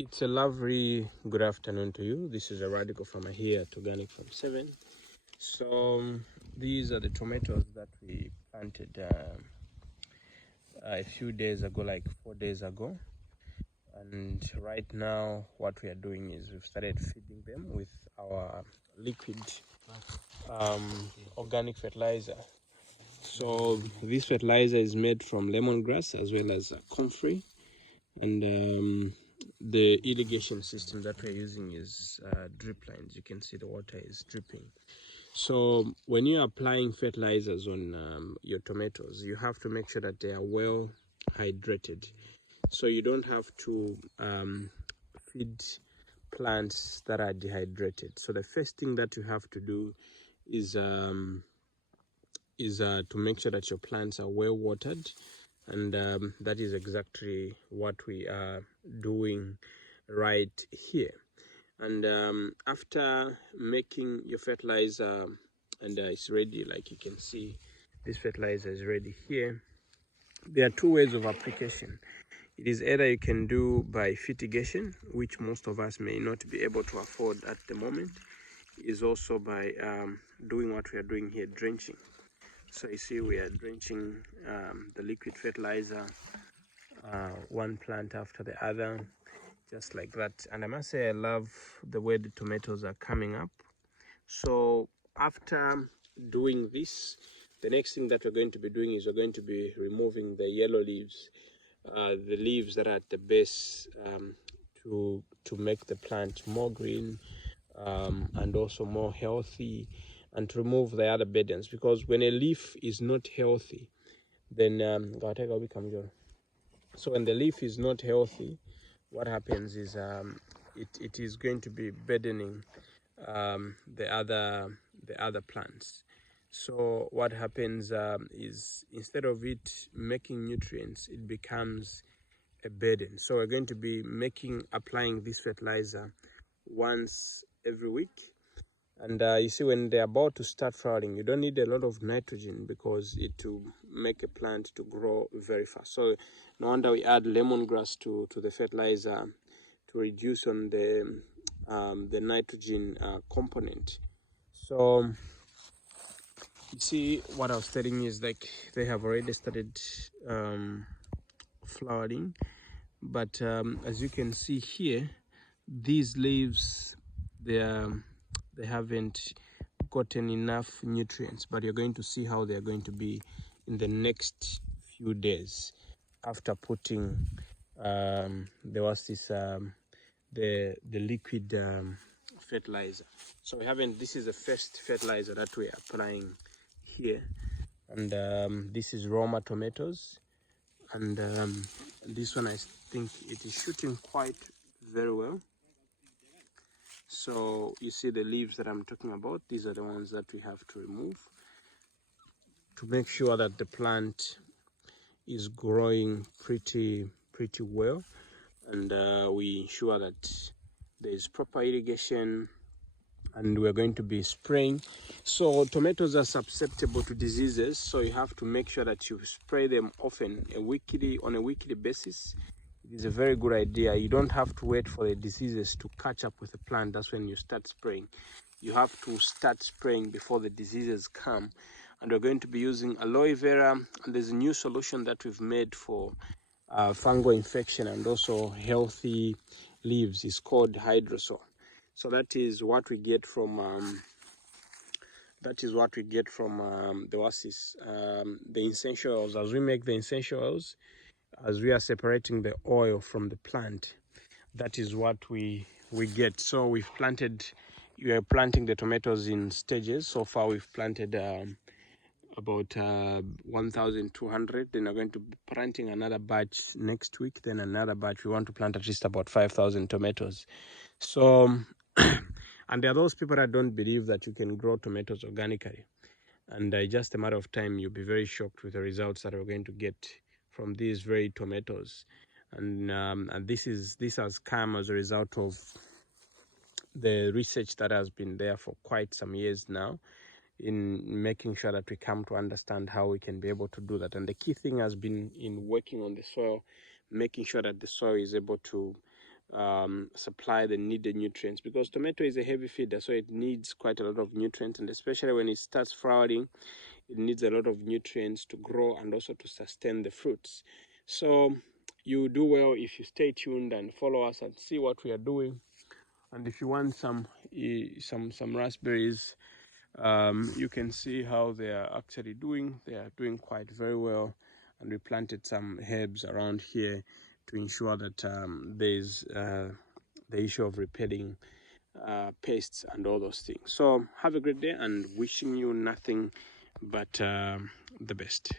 It's a lovely good afternoon to you. This is a radical farmer here at Organic from 7. So these are the tomatoes that we planted a few days ago, like 4 days ago. And right now what we are doing is we've started feeding them with our liquid organic fertilizer. So this fertilizer is made from lemongrass as well as comfrey, and the irrigation system that we're using is drip lines. You can see the water is dripping. So when you're applying fertilizers on your tomatoes, you have to make sure that they are well hydrated. So you don't have to feed plants that are dehydrated. So the first thing that you have to do is to make sure that your plants are well watered, and that is exactly what we are doing right here. And after making your fertilizer and it's ready, like you can see, this fertilizer is ready here. There are two ways of application. It is either you can do by fertigation, which most of us may not be able to afford at the moment. It is also by doing what we are doing here, drenching. So you see we are drenching the liquid fertilizer, one plant after the other, just like that. And I must say I love the way the tomatoes are coming up. So after doing this, the next thing that we're going to be doing is we're going to be removing the yellow leaves, the leaves that are at the base, to make the plant more green and also more healthy, and to remove the other burdens. Because when a leaf is not healthy, then so when the leaf is not healthy, what happens is it is going to be burdening the other plants. So what happens is, instead of it making nutrients, it becomes a burden. So we're going to be applying this fertilizer once every week. And you see, when they're about to start flowering, you don't need a lot of nitrogen because it will make a plant to grow very fast. So no wonder we add lemongrass to the fertilizer to reduce on the nitrogen component. So you see, what I was telling you is, like, they have already started flowering, but as you can see here, these leaves, they haven't gotten enough nutrients, but you're going to see how they're going to be in the next few days after putting there was this the liquid fertilizer. So this is the first fertilizer that we're applying here, and this is Roma tomatoes, and this one, I think it is shooting quite very well. So you see the leaves that I'm talking about, these are the ones that we have to remove to make sure that the plant is growing pretty well, and we ensure that there is proper irrigation, and we're going to be spraying. So tomatoes are susceptible to diseases, so you have to make sure that you spray them often, on a weekly basis. It is a very good idea. You don't have to wait for the diseases to catch up with the plant. That's when you start spraying. You have to start spraying before the diseases come. And we're going to be using aloe vera, and there's a new solution that we've made for fungal infection and also healthy leaves. It's called hydrosol. So that is what we get from the oasis, the essential oils. As we make the essential oils, as we are separating the oil from the plant, that is what we get. So we are planting the tomatoes in stages. So far we've planted about 1,200. Then we're going to be planting another batch next week, then another batch. We want to plant at least about 5,000 tomatoes. So and there are those people that don't believe that you can grow tomatoes organically, and just a matter of time, you'll be very shocked with the results that we're going to get from these very tomatoes. And this has come as a result of the research that has been there for quite some years now, in making sure that we come to understand how we can be able to do that. And the key thing has been in working on the soil, making sure that the soil is able to supply the needed nutrients, because tomato is a heavy feeder, so it needs quite a lot of nutrients, and especially when it starts flowering, it needs a lot of nutrients to grow and also to sustain the fruits. So you do well if you stay tuned and follow us and see what we are doing. And if you want some raspberries, you can see how they are actually doing. They are doing quite very well, and we planted some herbs around here to ensure that there's the issue of repelling pests and all those things. So have a great day, and wishing you nothing but the best.